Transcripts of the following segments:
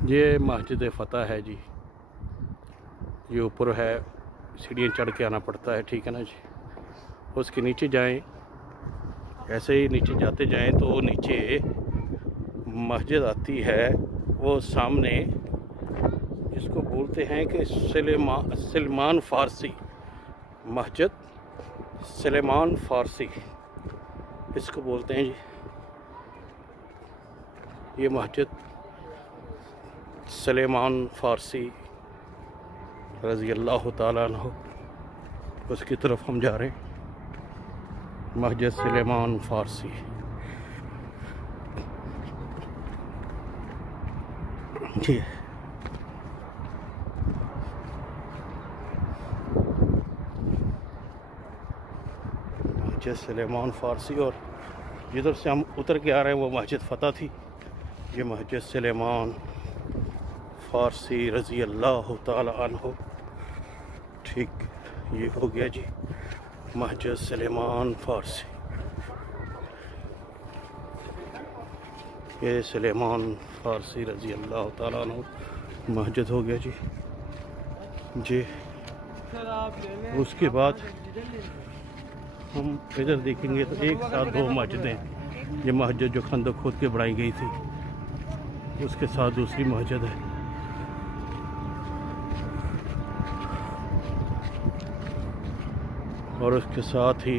ये मस्जिद फ़तह है जी। ये ऊपर है, सीढ़ियाँ चढ़ के आना पड़ता है, ठीक है ना जी। उसके नीचे जाएं, ऐसे ही नीचे जाते जाएं तो नीचे मस्जिद आती है, वो सामने, जिसको बोलते हैं कि सलेमान फ़ारसी मस्जिद, सलेमान फ़ारसी इसको बोलते हैं जी। ये मस्जिद सलेमान फ़ारसी रज़ी अल्लाह ताला अन्हु, उसकी तरफ हम जा रहे हैं। मस्जिद सलेमान फ़ारसी। जी मस्जिद सलेमान फ़ारसी। और जिधर से हम उतर के आ रहे हैं वो मस्जिद फ़तह थी। ये मस्जिद सलेमान फ़ारसी रज़ी अल्लाह ताला अन्हु, ठीक। ये हो गया जी मस्जिद सलेमान फ़ारसी। ये सलेमान फ़ारसी रज़ी अल्लाह ताला अन्हु मस्जिद हो गया जी। उसके बाद हम इधर देखेंगे तो एक साथ दो मस्जिदें। ये मस्जिद जो खंदक खोद के बनाई गई थी, उसके साथ दूसरी मस्जिद है। और उसके साथ ही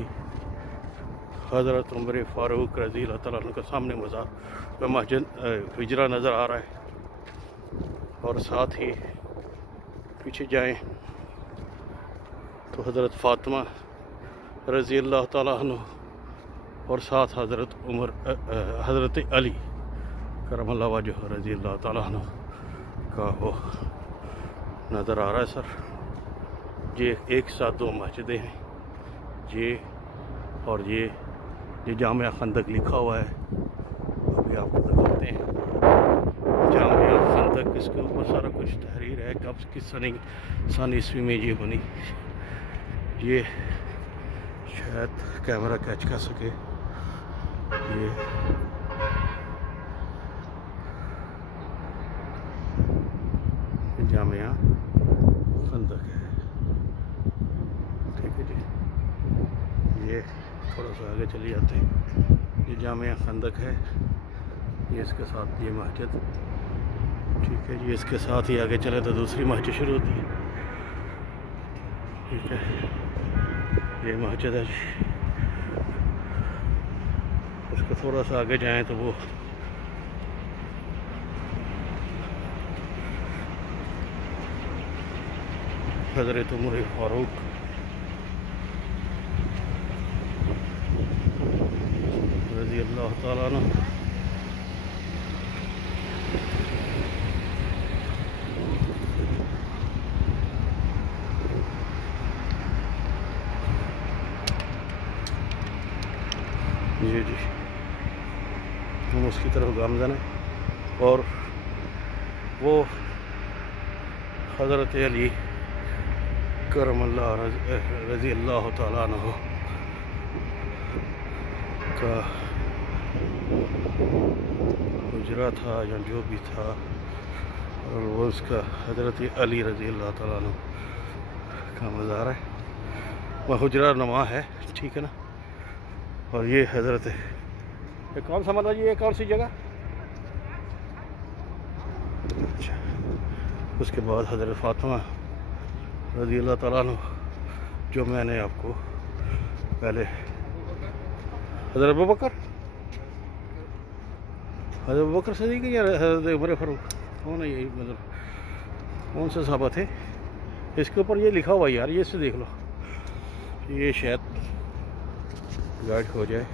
हज़रत उमर फ़ारूक रज़ी अल्लाह ताला अन्हु का सामने मज़ार में मस्जिद हिजरा नज़र आ रहा है। और साथ ही पीछे जाएं तो हज़रत फ़ातिमा रज़ी अल्लाह ताला अन्हु और साथ हज़रत अली करमल्लाहु वजहहु रज़ी अल्लाह ताला अन्हु का वो नज़र आ रहा है सर। ये एक साथ दो मस्जिदें हैं ये। और ये जामिया खंदक लिखा हुआ है, अभी आपको दिखाते हैं। जामिया खंदक, इसके ऊपर सारा कुछ तहरीर है, कब किस सन ईस्वी में ये बनी। ये शायद कैमरा कैच कर सके। ये जामिया खंदक है, ठीक है जी। ये थोड़ा सा आगे चले जाते हैं। ये जामिया खंदक है, ये इसके साथ ये मस्जिद, ठीक है जी। इसके साथ ही आगे चले तो दूसरी मस्जिद शुरू होती है, ठीक है। ये मस्जिद है जी। इसको थोड़ा सा आगे जाएं तो वो हज़रत उमर फ़ारूक रज़ी अल्लाह ताला अन्हु जी हम उसकी तरफ गामज़न है। और वो हज़रत अली करमल्लाहु रज़ी अल्लाह ताला अन्हु का हुजरा था या जो भी था, और वो उसका हज़रत अली रज़ी अल्लाह ताला अन्हु का मज़ार है, वह हुजरा नमा है, ठीक है ना। और ये हज़रत, ये कौन सा मतलब ये कौन सी जगह? अच्छा। उसके बाद हज़रत फ़ातिमा रज़ी अल्लाह ताला अन्हु, जो मैंने आपको पहले, हज़रत अबू बकर सदीक़ या हज़रत उमर फ़ारूक, कौन है ये, मतलब कौन से सहाबा थे? इसके ऊपर ये लिखा हुआ यार, ये से देख लो, ये शायद गाइड हो जाए।